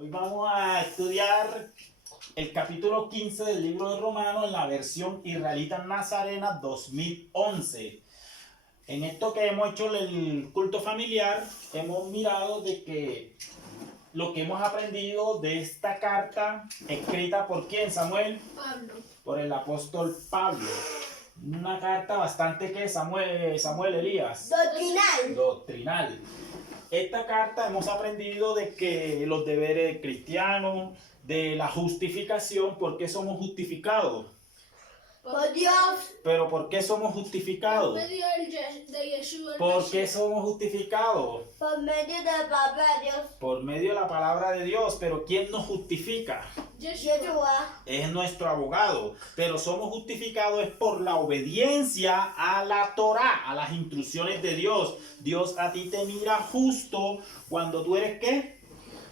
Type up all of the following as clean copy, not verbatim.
Hoy vamos a estudiar el capítulo 15 del libro de Romanos en la versión Israelita Nazarena 2011. En esto que hemos hecho el culto familiar, hemos mirado de que lo que hemos aprendido de esta carta escrita por ¿quién, Samuel? Pablo. Por el apóstol Pablo. Una carta bastante que Samuel Elías. Doctrinal. Esta carta hemos aprendido de que los deberes cristianos, de la justificación, ¿por qué somos justificados? Por Dios. Pero ¿por qué somos justificados? Por medio de Yeshua. ¿Por qué somos justificados? Por medio de la palabra de Dios. Por medio de la palabra de Dios. Pero ¿quién nos justifica? Yeshua. Es nuestro abogado. Pero somos justificados es por la obediencia a la Torá, a las instrucciones de Dios. Dios a ti te mira justo cuando tú eres ¿qué?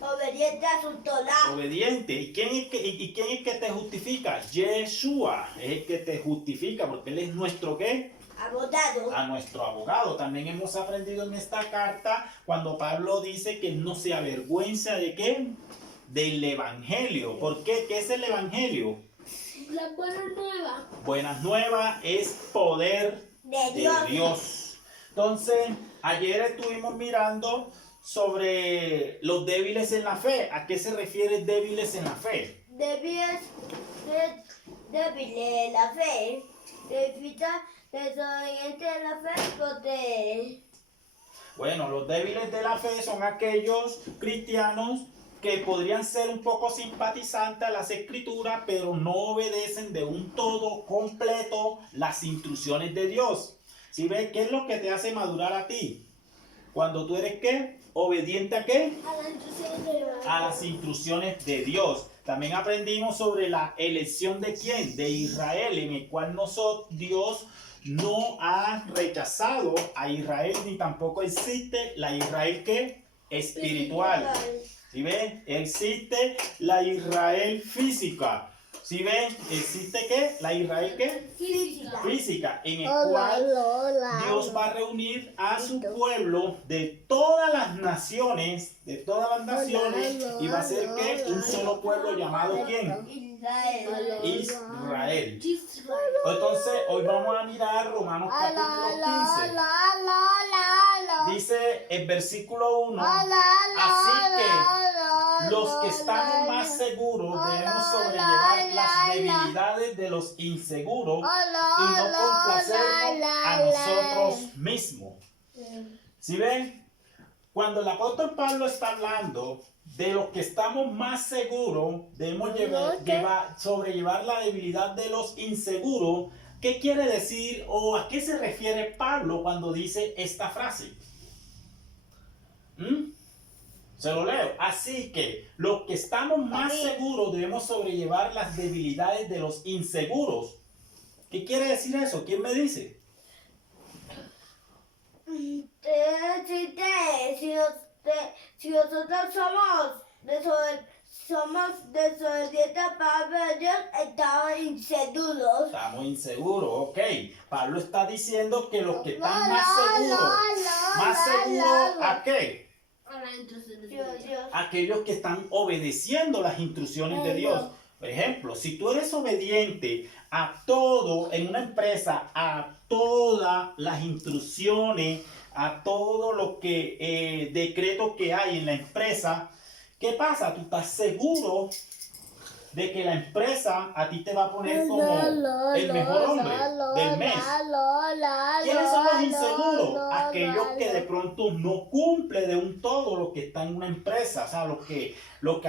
Obediente a su Torah. Obediente. ¿Y quién es que te justifica? Yeshua es el que te justifica porque Él es nuestro ¿qué? Abogado. A nuestro abogado. También hemos aprendido en esta carta cuando Pablo dice que no se avergüenza de ¿qué? Del evangelio. ¿Por qué? ¿Qué es el evangelio? Las buenas nuevas. Buenas nuevas es poder de Dios. Entonces, ayer estuvimos mirando sobre los débiles en la fe. ¿A qué se refiere débiles en la fe? Débiles en la fe. Significa desobediente en la fe porque... Bueno, los débiles de la fe son aquellos cristianos que podrían ser un poco simpatizantes a las escrituras, pero no obedecen de un todo completo las instrucciones de Dios. ¿Sí ves? ¿Qué es lo que te hace madurar a ti? Cuando tú eres ¿qué? ¿Obediente a qué? A las instrucciones de Dios. También aprendimos sobre la elección de quién? De Israel, en el cual Dios no ha rechazado a Israel, ni tampoco existe la Israel ¿qué? Espiritual. ¿Sí ven? Existe la Israel física. ¿Sí ven? ¿Existe qué? ¿La Israel qué? Física. En el cual Dios va a reunir a su pueblo de todas las naciones, y va a ser ¿qué? Un solo pueblo llamado ¿quién? Israel. Entonces, hoy vamos a mirar Romanos capítulo 15. Dice el versículo 1, así que los que estamos más seguros debemos sobrellevar las debilidades de los inseguros y no complacernos a nosotros mismos. ¿Sí ven? Cuando el apóstol Pablo está hablando de los que estamos más seguros, debemos sobrellevar la debilidad de los inseguros. ¿Qué quiere decir o a qué se refiere Pablo cuando dice esta frase? Se lo leo. Así que los que estamos más seguros debemos sobrellevar las debilidades de los inseguros. ¿Qué quiere decir eso? ¿Quién me dice? Si nosotros somos desobedientes para Dios, estamos inseguros. Estamos inseguros, ok. Pablo está diciendo que los que están más seguros, ¿a qué? Aquellos que están obedeciendo las instrucciones de Dios. Por ejemplo, si tú eres obediente a todo en una empresa, a todas las instrucciones, a todo lo que decretos que hay en la empresa, ¿qué pasa? Tú estás seguro de que la empresa a ti te va a poner como el mejor hombre del mes. ¿Quiénes son los inseguros? Aquellos que de pronto no cumplen de un todo lo que está en una empresa. O sea,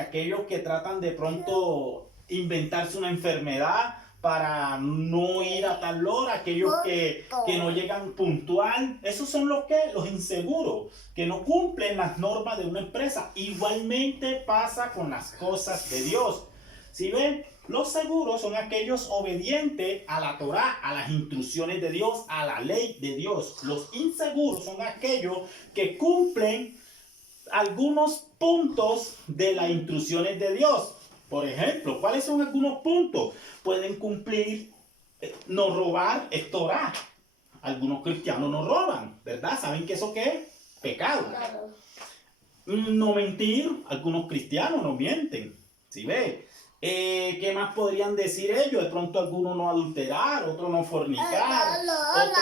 aquellos que tratan de pronto inventarse una enfermedad para no ir a tal hora, aquellos que no llegan puntual. Esos son los inseguros, que no cumplen las normas de una empresa. Igualmente pasa con las cosas de Dios. ¿Sí ven? Los seguros son aquellos obedientes a la Torá, a las instrucciones de Dios, a la ley de Dios. Los inseguros son aquellos que cumplen algunos puntos de las instrucciones de Dios. Por ejemplo, ¿cuáles son algunos puntos? Pueden cumplir, no robar es Torá. Algunos cristianos no roban, ¿verdad? ¿Saben que eso qué es? Pecado. No mentir, algunos cristianos no mienten, ¿sí ve? ¿Qué más podrían decir ellos? De pronto algunos no adulterar, otros no fornicar, otros,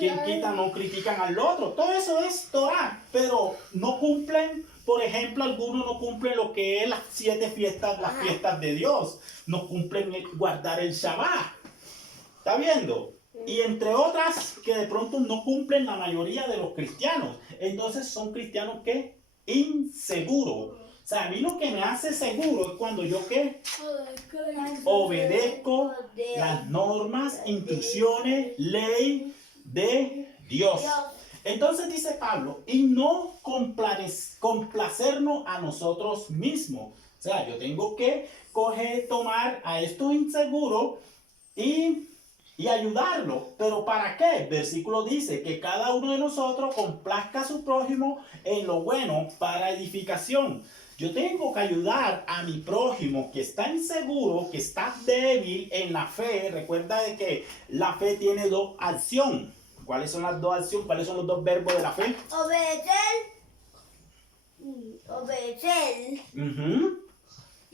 quien quita, no critican al otro. Todo eso es Torah, pero no cumplen, por ejemplo, algunos no cumplen lo que es las 7 fiestas, las fiestas de Dios. No cumplen guardar el Shabbat. ¿Está viendo? Y entre otras que de pronto no cumplen la mayoría de los cristianos. Entonces son cristianos que inseguros. O sea, a mí lo que me hace seguro es cuando yo ¿qué? Obedezco las normas, instrucciones, ley de Dios. Entonces dice Pablo, y no complacernos a nosotros mismos. O sea, yo tengo que tomar a estos inseguros y ayudarlo. ¿Pero para qué? Versículo dice que cada uno de nosotros complazca a su prójimo en lo bueno para edificación. Yo tengo que ayudar a mi prójimo que está inseguro, que está débil en la fe. Recuerda de que la fe tiene 2 acciones. ¿Cuáles son las 2 acciones? ¿Cuáles son los 2 verbos de la fe? Obedecer.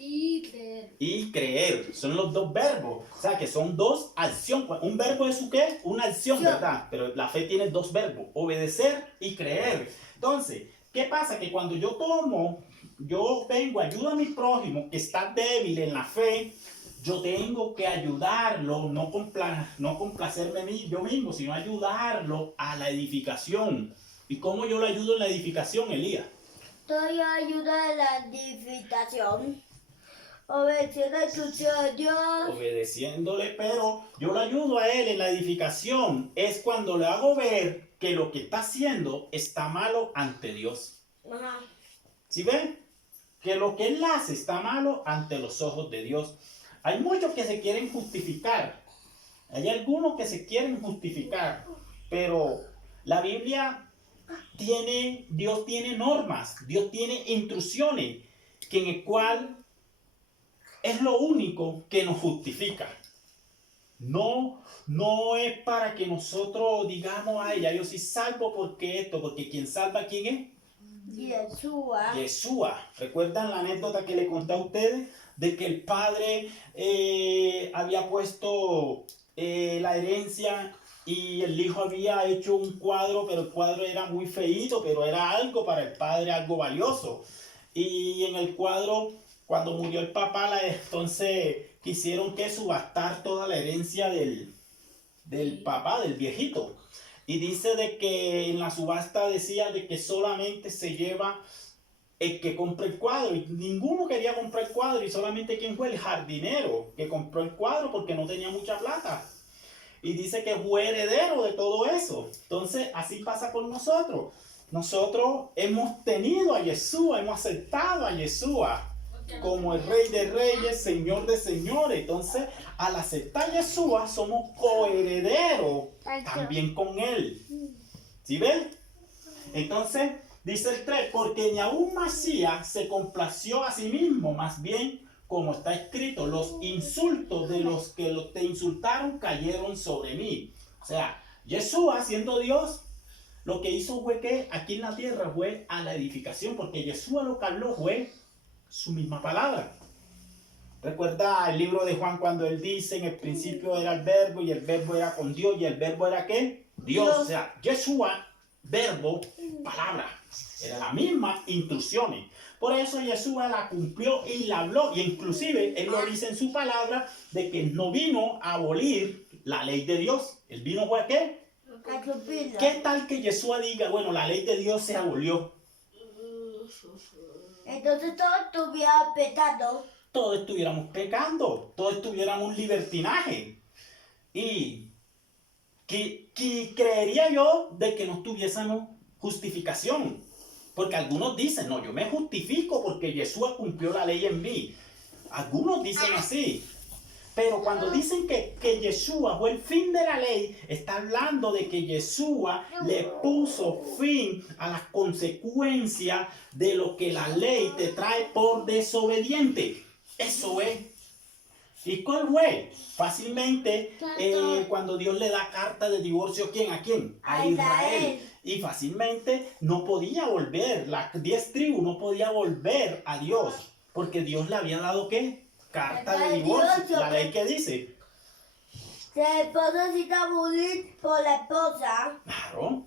Y creer. Y creer. Son los 2 verbos. O sea que son 2 acciones. Un verbo es su qué? Una acción, ¿verdad? Pero la fe tiene 2 verbos. Obedecer y creer. Entonces, ¿qué pasa? Que cuando yo vengo, ayudo a mi prójimo que está débil en la fe, yo tengo que ayudarlo, no complacerme yo mismo, sino ayudarlo a la edificación. ¿Y cómo yo lo ayudo en la edificación, Elías? Estoy ayuda en la edificación. Obedecer la instrucción de Dios. Obedeciéndole, pero yo lo ayudo a él en la edificación. Es cuando le hago ver que lo que está haciendo está malo ante Dios. Ajá. ¿Sí ven? Que lo que él hace está malo ante los ojos de Dios. Hay muchos que se quieren justificar. Hay algunos que se quieren justificar. Pero la Biblia Dios tiene normas. Dios tiene instrucciones. Que en el cual es lo único que nos justifica. No es para que nosotros digamos, ay, ya yo soy salvo porque esto, porque quien salva, ¿quién es? Yeshua. Yeshua. ¿Recuerdan la anécdota que le conté a ustedes? De que el padre había puesto la herencia y el hijo había hecho un cuadro, pero el cuadro era muy feíto, pero era algo para el padre, algo valioso. Y en el cuadro, cuando murió el papá, entonces quisieron que subastar toda la herencia del papá, del viejito. Y dice de que en la subasta decía de que solamente se lleva el que compra el cuadro. Y ninguno quería comprar el cuadro. Y solamente quien fue el jardinero que compró el cuadro porque no tenía mucha plata. Y dice que fue heredero de todo eso. Entonces así pasa con nosotros. Nosotros hemos tenido a Yeshua, hemos aceptado a Yeshua como el Rey de Reyes, Señor de Señores. Entonces, al aceptar a Yeshua, somos coherederos también con Él. ¿Sí ven? Entonces, dice el 3, porque ni aún Masías se complació a sí mismo, más bien, como está escrito, los insultos de los que te insultaron cayeron sobre mí. O sea, Yeshua, siendo Dios, lo que hizo fue que aquí en la tierra fue a la edificación, porque Yeshua lo que habló fue su misma palabra. Recuerda el libro de Juan cuando él dice, en el principio era el verbo y el verbo era con Dios y el verbo era ¿qué? Dios. O sea, Yeshua, verbo, palabra. Era la misma instrucciones. Por eso Yeshua la cumplió y la habló. Y inclusive él lo dice en su palabra de que no vino a abolir la ley de Dios. Él vino fue ¿a qué? ¿Qué tal que Yeshua diga, bueno, la ley de Dios se abolió? Entonces todos estuvieran pecando. Todos estuviéramos pecando, todos estuviéramos un libertinaje. Y creería yo de que no tuviésemos justificación. Porque algunos dicen, no, yo me justifico porque Yeshua cumplió la ley en mí. Algunos dicen así. Pero cuando dicen que Yeshua fue el fin de la ley, está hablando de que Yeshua le puso fin a las consecuencias de lo que la ley te trae por desobediente. Eso es. ¿Y cuál fue? Fácilmente cuando Dios le da carta de divorcio, ¿a quién? A Israel. Y fácilmente no podía volver, las 10 tribus no podía volver a Dios, porque Dios le había dado ¿qué? Carta de divorcio, la ley que dice. Si el esposo necesita morir por la esposa, Claro,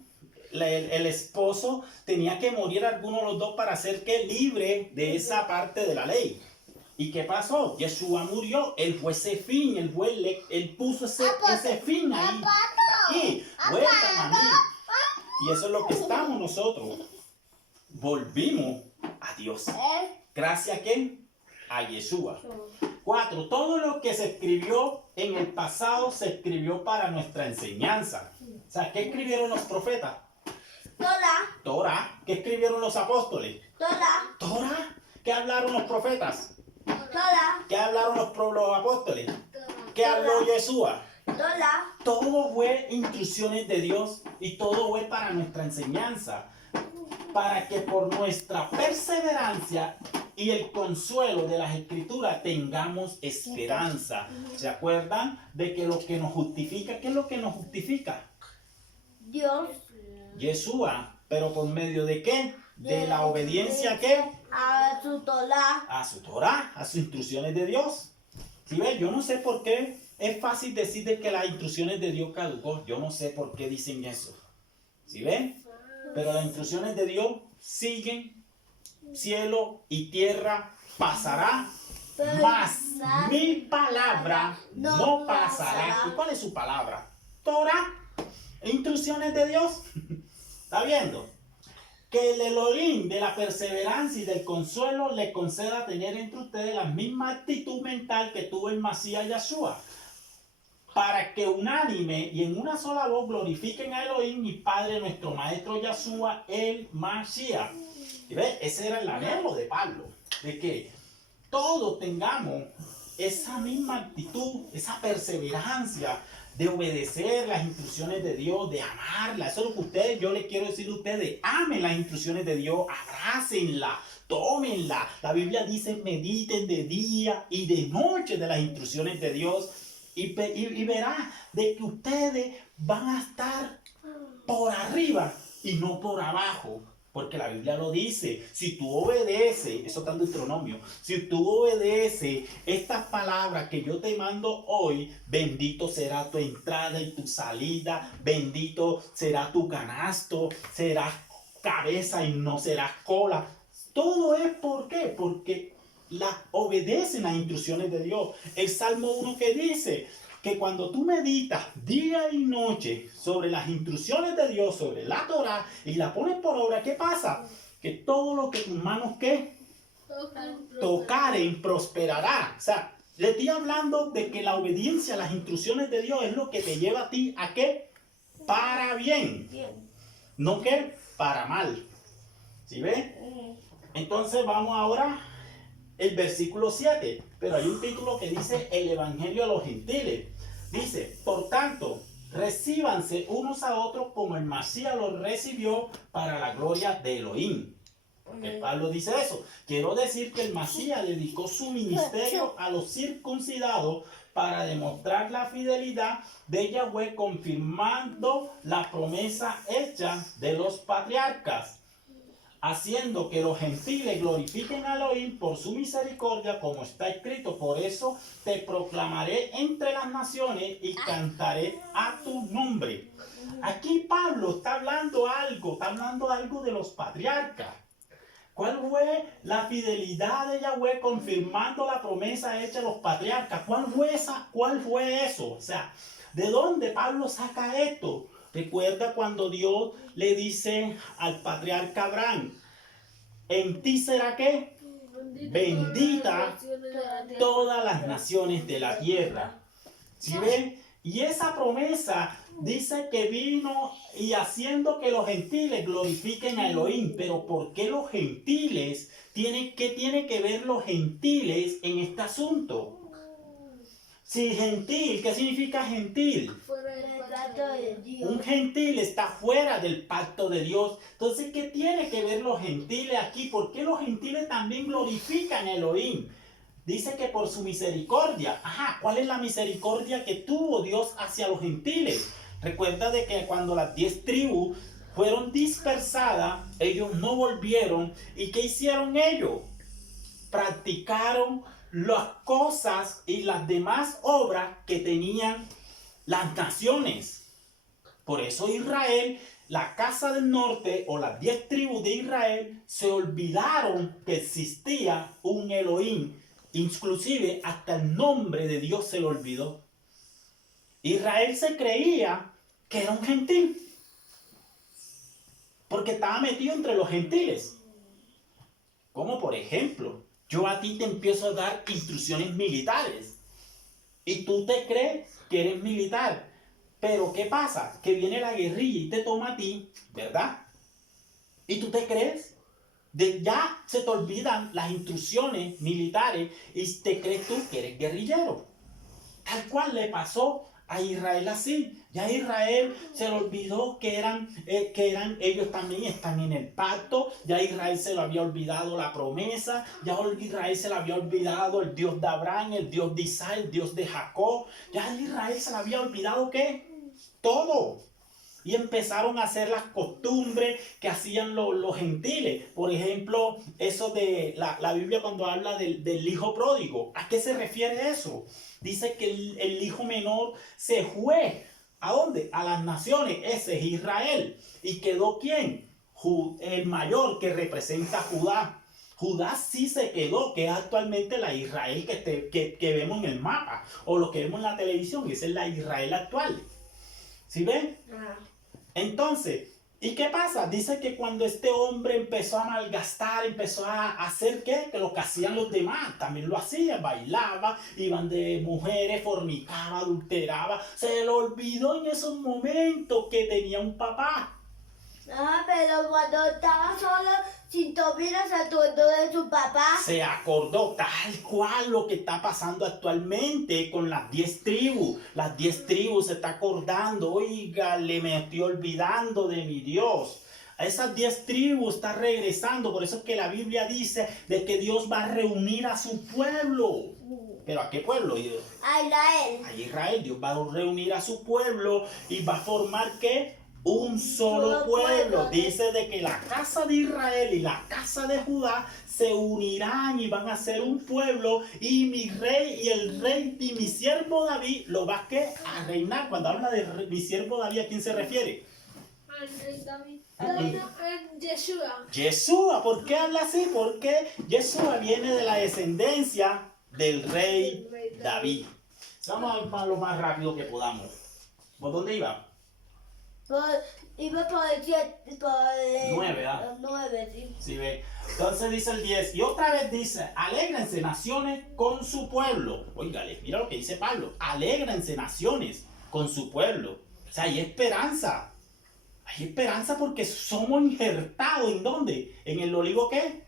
el esposo tenía que morir alguno de los dos para ser que libre de esa parte de la ley. ¿Y qué pasó? Yeshua murió, él fue ese fin, él puso ese fin ahí. Y vuelvan a mí. Y eso es lo que estamos nosotros. Volvimos a Dios. ¿Gracias a quién? A Yeshua. 4. Todo lo que se escribió en el pasado se escribió para nuestra enseñanza. O sea, ¿qué escribieron los profetas? Torah. ¿Qué escribieron los apóstoles? Torah. ¿Qué hablaron los profetas? ¿Qué hablaron los apóstoles? ¿Qué habló Yeshua? Todo fue instrucciones de Dios y todo fue para nuestra enseñanza, para que por nuestra perseverancia y el consuelo de las escrituras tengamos esperanza. ¿Se acuerdan de que lo que nos justifica, qué es lo que nos justifica? Dios. Yeshua, pero por medio de qué? De la obediencia ¿qué? A su Torah. A su Torah, a sus instrucciones de Dios. ¿Sí ven? Yo no sé por qué es fácil decir de que las instrucciones de Dios caducó. Yo no sé por qué dicen eso. ¿Sí ven? Pero las instrucciones de Dios siguen. Cielo y tierra pasará, mas mi palabra no pasará. ¿Y cuál es su palabra? Torah. Instrucciones de Dios. ¿Está viendo? Que el Elohim de la perseverancia y del consuelo le conceda tener entre ustedes la misma actitud mental que tuvo el Masías Yeshua, para que unánime y en una sola voz glorifiquen a Elohim y Padre nuestro Maestro Yeshua el Masías. ¿Y ves? Ese era el anhelo de Pablo, de que todos tengamos esa misma actitud, esa perseverancia de obedecer las instrucciones de Dios, de amarla. Eso es lo que yo les quiero decir a ustedes, amen las instrucciones de Dios, abrácenla, tómenla. La Biblia dice, mediten de día y de noche de las instrucciones de Dios y verá de que ustedes van a estar por arriba y no por abajo. Porque la Biblia lo dice, si tú obedeces, eso está en Deuteronomio, si tú obedeces estas palabras que yo te mando hoy, bendito será tu entrada y tu salida, bendito será tu canasto, serás cabeza y no serás cola. Todo es ¿por qué? Porque obedecen las instrucciones de Dios. El Salmo 1 que dice que cuando tú meditas día y noche sobre las instrucciones de Dios, sobre la Torah, y la pones por obra, ¿qué pasa? Que todo lo que tus manos ¿qué? Tocaren prosperará. O sea, le estoy hablando de que la obediencia a las instrucciones de Dios es lo que te lleva a ti a ¿qué? Para bien. No ¿qué? Para mal. ¿Sí ves? Entonces vamos ahora el versículo 7, pero hay un título que dice el Evangelio a los gentiles. Dice, por tanto, recíbanse unos a otros como el Masías los recibió para la gloria de Elohim. Porque Pablo dice eso. Quiero decir que el Masías dedicó su ministerio a los circuncidados para demostrar la fidelidad de Yahweh, confirmando la promesa hecha de los patriarcas, haciendo que los gentiles glorifiquen a Elohim por su misericordia, como está escrito. Por eso te proclamaré entre las naciones y cantaré a tu nombre. Aquí Pablo está hablando algo de los patriarcas. ¿Cuál fue la fidelidad de Yahweh confirmando la promesa hecha a los patriarcas? ¿Cuál fue eso? O sea, ¿de dónde Pablo saca esto? Recuerda cuando Dios le dice al patriarca Abraham, en ti será ¿qué? Bendita todas las naciones de la tierra. ¿Sí ven? Y esa promesa dice que vino y haciendo que los gentiles glorifiquen a Elohim. Pero ¿por qué los gentiles? ¿Qué tiene que ver los gentiles en este asunto? Si gentil, ¿qué significa gentil? Un gentil está fuera del pacto de Dios. Entonces, ¿qué tiene que ver los gentiles aquí? ¿Por qué los gentiles también glorifican a Elohim? Dice que por su misericordia. Ajá, ¿cuál es la misericordia que tuvo Dios hacia los gentiles? Recuerda de que cuando las 10 tribus fueron dispersadas, ellos no volvieron. ¿Y qué hicieron ellos? Practicaron las cosas y las demás obras que tenían las naciones. Por eso Israel, la casa del norte o las 10 tribus de Israel se olvidaron que existía un Elohim. Inclusive hasta el nombre de Dios se lo olvidó. Israel se creía que era un gentil, porque estaba metido entre los gentiles. Como por ejemplo, yo a ti te empiezo a dar instrucciones militares y tú te crees que eres militar. Pero ¿qué pasa? Que viene la guerrilla y te toma a ti, ¿verdad? Y tú te crees, ya se te olvidan las instrucciones militares y te crees tú que eres guerrillero. Tal cual le pasó a Israel así. Ya Israel se le olvidó que eran ellos también están en el pacto. Ya Israel se le había olvidado la promesa. Ya Israel se le había olvidado el Dios de Abraham, el Dios de Isaac, el Dios de Jacob. Ya Israel se le había olvidado ¿qué? Todo. Y empezaron a hacer las costumbres que hacían los gentiles. Por ejemplo, eso de la Biblia cuando habla del hijo pródigo. ¿A qué se refiere eso? Dice que el hijo menor se fue. ¿A dónde? A las naciones. Ese es Israel. ¿Y quedó quién? El mayor, que representa a Judá. Judá sí se quedó, que es actualmente la Israel que vemos en el mapa. O lo que vemos en la televisión. Esa es la Israel actual. ¿Sí ven? Entonces, ¿y qué pasa? Dice que cuando este hombre empezó a malgastar, empezó a hacer ¿qué? Que lo que hacían los demás, también lo hacían, bailaba, iban de mujeres, fornicaba, adulteraba. Se le olvidó en esos momentos que tenía un papá. Pero cuando estaba solo, sin Tobira se acordó de su papá. Se acordó tal cual lo que está pasando actualmente con las 10 tribus. Las 10 tribus se está acordando. Oiga, me estoy olvidando de mi Dios. A esas 10 tribus está regresando. Por eso es que la Biblia dice de que Dios va a reunir a su pueblo. ¿Pero a qué pueblo? A Israel. A Israel. Dios va a reunir a su pueblo y va a formar ¿qué? Un solo pueblo. Dice de que la casa de Israel y la casa de Judá se unirán y van a ser un pueblo, y mi rey y el rey y mi siervo David lo va a reinar. Cuando habla de mi siervo David, ¿a quién se refiere? Al rey David. Yeshua. Yeshua. ¿Por qué habla así? Porque Yeshua viene de la descendencia del rey David. Vamos a ir lo más rápido que podamos. ¿Por dónde iba? Iba por el 7, por el 9, ¿verdad? 9, sí. Sí, ve. Entonces dice el 10. Y otra vez dice: alégrense naciones con su pueblo. Óigale, mira lo que dice Pablo. Alégrense naciones con su pueblo. O sea, hay esperanza. Hay esperanza porque somos injertados. ¿En dónde? ¿En el olivo qué?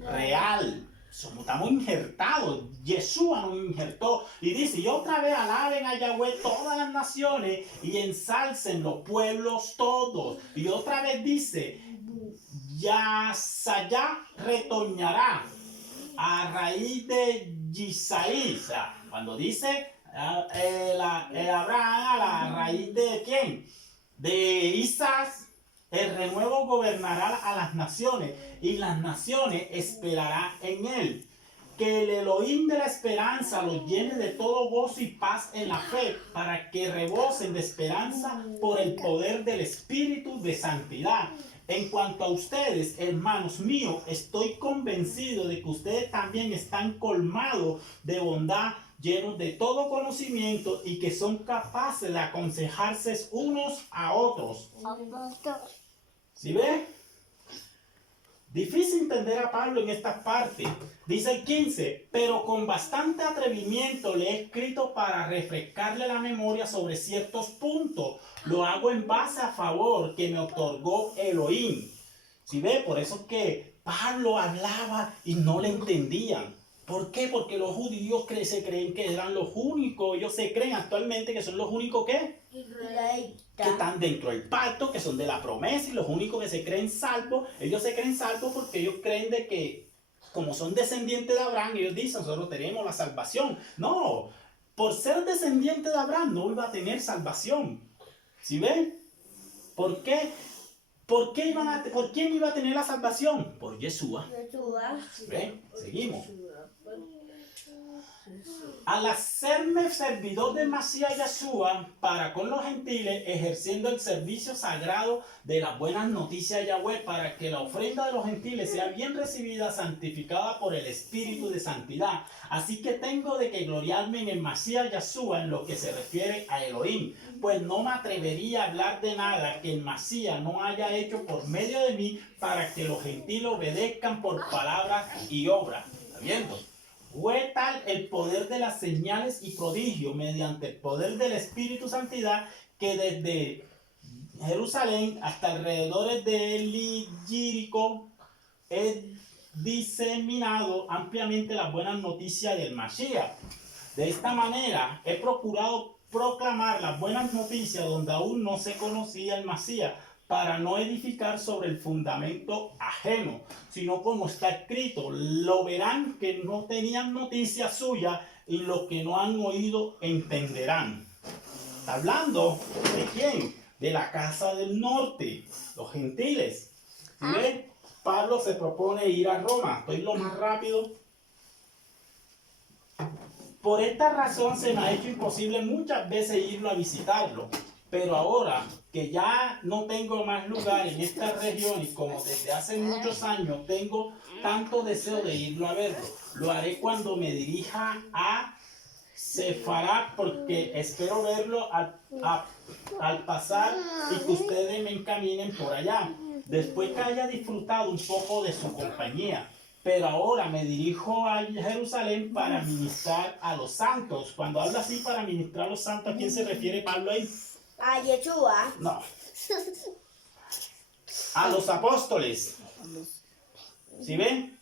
Real. Estamos injertados. Yeshua nos injertó. Y dice: y otra vez alaben a Yahweh todas las naciones y ensalcen los pueblos todos. Y otra vez dice: Yasayá retoñará a raíz de Yisaí. O sea, cuando dice Abraham a la raíz de ¿quién? De Isaac. El renuevo gobernará a las naciones y las naciones esperarán en él. Que el Elohim de la esperanza los llene de todo gozo y paz en la fe, para que rebosen de esperanza por el poder del Espíritu de santidad. En cuanto a ustedes, hermanos míos, estoy convencido de que ustedes también están colmados de bondad, llenos de todo conocimiento, y que son capaces de aconsejarse unos a otros. ¿Sí ve? Difícil entender a Pablo en esta parte. Dice el 15: pero con bastante atrevimiento le he escrito para refrescarle la memoria sobre ciertos puntos. Lo hago en base a favor que me otorgó Elohim. ¿Sí ve? Por eso es que Pablo hablaba y no le entendían. ¿Por qué? Porque los judíos se creen que eran los únicos. Ellos se creen actualmente que son los únicos ¿qué? Que están dentro del pacto, que son de la promesa, y los únicos que se creen salvos. Ellos se creen salvos porque ellos creen de que, como son descendientes de Abraham, ellos dicen: nosotros tenemos la salvación. No, por ser descendiente de Abraham no iba a tener salvación. ¿Sí ven? ¿Por qué? ¿Por quién iba a tener la salvación? Por Yeshua. Yeshua. ¿Ven? Seguimos. Al hacerme servidor del Masías Yeshua para con los gentiles, ejerciendo el servicio sagrado de las buenas noticias de Yahweh, para que la ofrenda de los gentiles sea bien recibida, santificada por el Espíritu de santidad. Así que tengo de que gloriarme en el Masías Yeshua en lo que se refiere a Elohim, pues no me atrevería a hablar de nada que el Masías no haya hecho por medio de mí, para que los gentiles obedezcan por palabras y obras. ¿Está viendo? Fue tal el poder de las señales y prodigios mediante el poder del Espíritu Santidad, que desde Jerusalén hasta alrededores de Ilírico he diseminado ampliamente las buenas noticias del Mashiach. De esta manera he procurado proclamar las buenas noticias donde aún no se conocía el Masías, para no edificar sobre el fundamento ajeno, sino como está escrito: lo verán que no tenían noticia suya, y los que no han oído entenderán. Está hablando de quién? De la casa del norte, los gentiles. ¿Sí? Pablo se propone ir a Roma. Estoy lo más rápido. Por esta razón se me ha hecho imposible muchas veces irlo a visitarlo. Pero ahora que ya no tengo más lugar en esta región, y como desde hace muchos años tengo tanto deseo de irlo a verlo, lo haré cuando me dirija a Sefarad, porque espero verlo al pasar y que ustedes me encaminen por allá, después que haya disfrutado un poco de su compañía. Pero ahora me dirijo a Jerusalén para ministrar a los santos. Cuando habla así, para ministrar a los santos, ¿a quién se refiere Pablo ahí? A Yeshua. No. A los apóstoles. ¿Sí ven?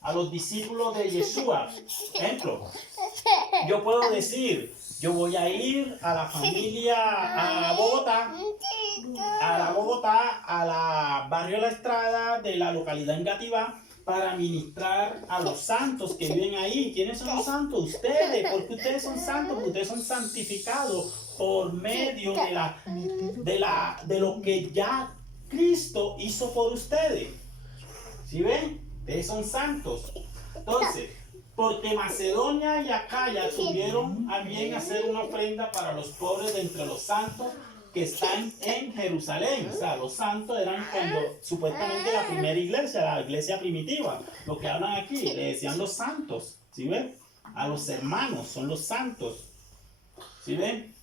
A los discípulos de Yeshua. Ejemplo. Yo puedo decir, yo voy a ir a la familia, a Bogotá, a la barrio La Estrada de la localidad Engativá, para ministrar a los santos que viven ahí. ¿Quiénes son los santos? Ustedes. ¿Por qué ustedes son santos? Porque ustedes son santificados por medio de lo que ya Cristo hizo por ustedes. ¿Sí ven? Ustedes son santos. Entonces, porque Macedonia y Acaya tuvieron a bien hacer una ofrenda para los pobres de entre los santos que están en Jerusalén. O sea, los santos eran cuando supuestamente la primera iglesia, la iglesia primitiva. Lo que hablan aquí, le decían los santos. ¿Sí ven? A los hermanos son los santos. ¿Sí ven?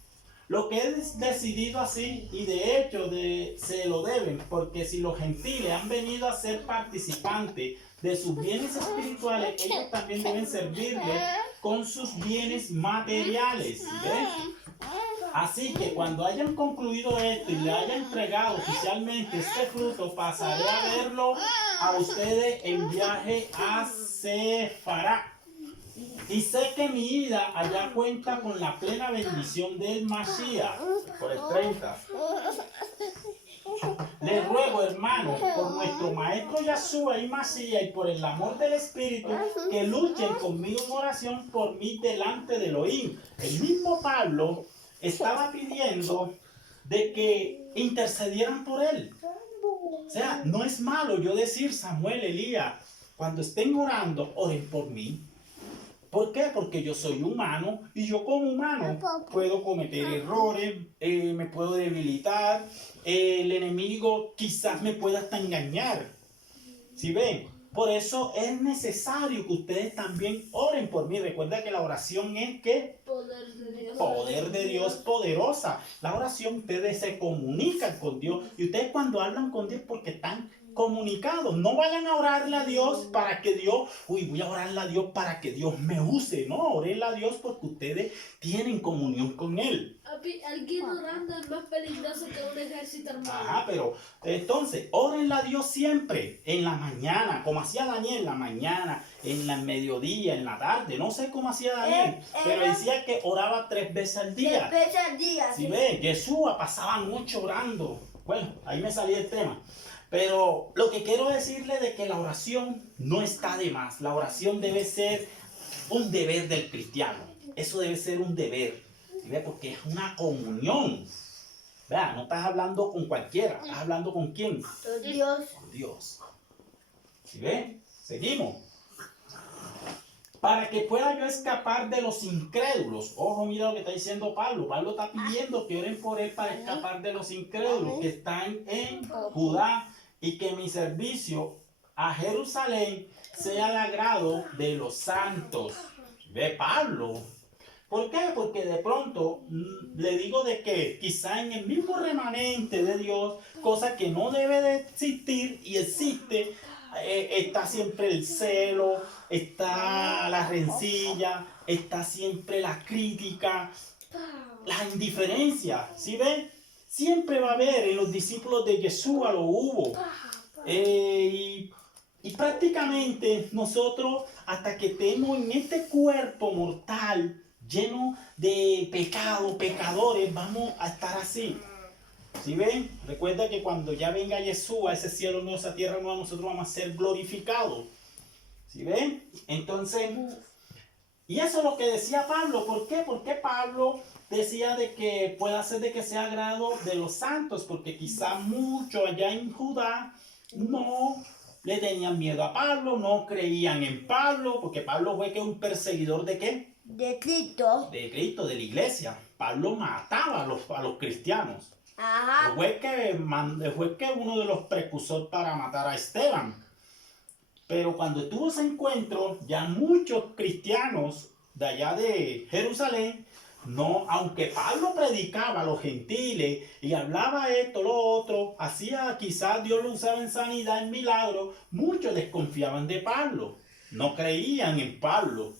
Lo que he decidido así, y de hecho se lo deben, porque si los gentiles han venido a ser participantes de sus bienes espirituales, ellos también deben servirle con sus bienes materiales. ¿Sí ven? Así que cuando hayan concluido esto y le haya entregado oficialmente este fruto, pasaré a verlo a ustedes en viaje a Sefarad. Y sé que mi ida allá cuenta con la plena bendición del Mashiach. Por el 30. Les ruego, hermanos, por nuestro maestro Yeshua y Mashiach, y por el amor del Espíritu, que luchen conmigo en oración por mí delante de Elohim. El mismo Pablo estaba pidiendo de que intercedieran por él. O sea, no es malo yo decir: Samuel, Elías, cuando estén orando, oren por mí. ¿Por qué? Porque yo soy humano, y yo como humano puedo cometer errores, me puedo debilitar, el enemigo quizás me pueda hasta engañar. ¿Sí ven? Por eso es necesario que ustedes también oren por mí. Recuerda que la oración es ¿qué? Poder de Dios. Poder de Dios poderosa. La oración, ustedes se comunican con Dios, y ustedes cuando hablan con Dios porque están comunicados. No vayan a orarle a Dios para que Dios, voy a orarle a Dios para que Dios me use. No, orenle a Dios porque ustedes tienen comunión con Él. Alguien orando es más peligroso que un ejército armado. Ajá, pero entonces, órenle a Dios siempre, en la mañana, como hacía Daniel, en la mañana, en el mediodía, en la tarde. No sé cómo hacía Daniel, pero decía que oraba 3 veces al día. 3 veces al día. Si ve, Yeshua pasaba mucho orando. Bueno, ahí me salía el tema. Pero lo que quiero decirle de que la oración no está de más. La oración debe ser un deber del cristiano. Eso debe ser un deber. ¿Sí ve? Porque es una comunión. Vea, no estás hablando con cualquiera, estás hablando con quién. Con Dios. Con Dios. ¿Sí ven? Seguimos. Para que pueda yo escapar de los incrédulos. Ojo, mira lo que está diciendo Pablo. Pablo está pidiendo que oren por él para escapar de los incrédulos que están en Judá y que mi servicio a Jerusalén sea al agrado de los santos. Ve Pablo. ¿Por qué? Porque de pronto le digo de que quizá en el mismo remanente de Dios, cosa que no debe de existir y existe, está siempre el celo, está la rencilla, está siempre la crítica, la indiferencia. ¿Sí ven? Siempre va a haber, en los discípulos de Yeshua lo hubo. Y prácticamente nosotros, hasta que estemos en este cuerpo mortal lleno de pecado, pecadores, vamos a estar así. ¿Sí ven? Recuerda que cuando ya venga Yeshua, ese cielo nuevo, esa tierra nueva, nosotros vamos a ser glorificados. ¿Sí ven? Entonces, y eso es lo que decía Pablo. ¿Por qué? Porque Pablo decía de que puede hacer de que sea agrado de los santos, porque quizá muchos allá en Judá no le tenían miedo a Pablo, no creían en Pablo, porque Pablo fue que un perseguidor de ¿qué? De Cristo. De Cristo, de la iglesia. Pablo mataba a los cristianos. Ajá. Fue que uno de los precursores para matar a Esteban. Pero cuando tuvo ese encuentro, ya muchos cristianos de allá de Jerusalén, no, aunque Pablo predicaba a los gentiles y hablaba esto, lo otro, hacía, quizás Dios lo usaba en sanidad, en milagro, muchos desconfiaban de Pablo, no creían en Pablo.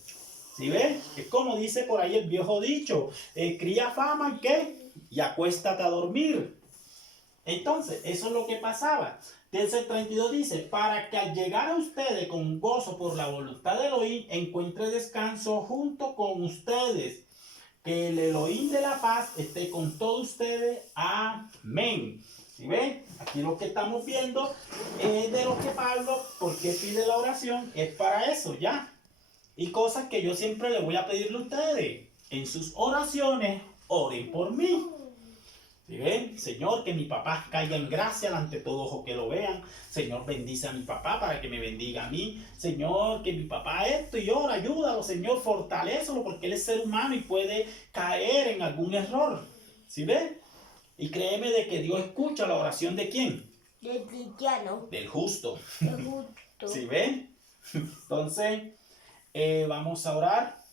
¿Sí ves? Es como dice por ahí el viejo dicho, cría fama y ¿qué? Y acuéstate a dormir. Entonces, eso es lo que pasaba. Entonces el 32 dice, para que al llegar a ustedes con gozo por la voluntad de Elohim, encuentre descanso junto con ustedes. Que el Elohim de la paz esté con todos ustedes. Amén. ¿Sí ven? Aquí lo que estamos viendo es de lo que Pablo, porque pide la oración, es para eso, ¿ya? Y cosas que yo siempre le voy a pedirle a ustedes. En sus oraciones, oren por mí. ¿Sí ven? Señor, que mi papá caiga en gracia ante todo ojo que lo vean. Señor, bendice a mi papá para que me bendiga a mí. Señor, que mi papá esto y ahora ayúdalo. Señor, fortalécelo porque él es ser humano y puede caer en algún error. ¿Sí ven? Y créeme de que Dios escucha la oración de ¿quién? Del cristiano. Del justo. Del justo. ¿Sí ven? Entonces, vamos a orar.